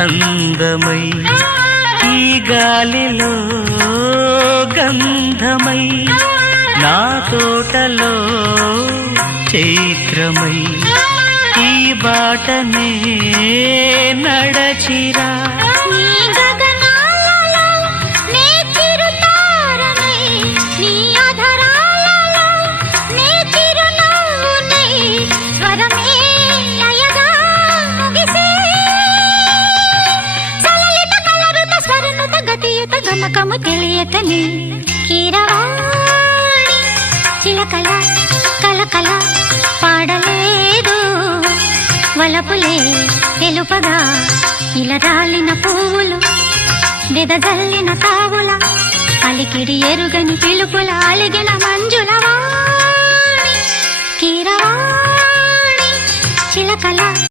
అందమై ఈ గాలిలో గంధమై నా తోటలో చైత్రమై ఈ బాటనే నడచిరా గమకము తెలియతని కీరవాణి చిలకల కలకల పాడలేదు వలపులే తెలుపగా ఇలా రాలిన పువ్వులు వెదజల్లిన తావుల అలికిడి ఎరుగని పిలుపుల అలిగిన మంజుల వాణి కీరవాణి చిలకల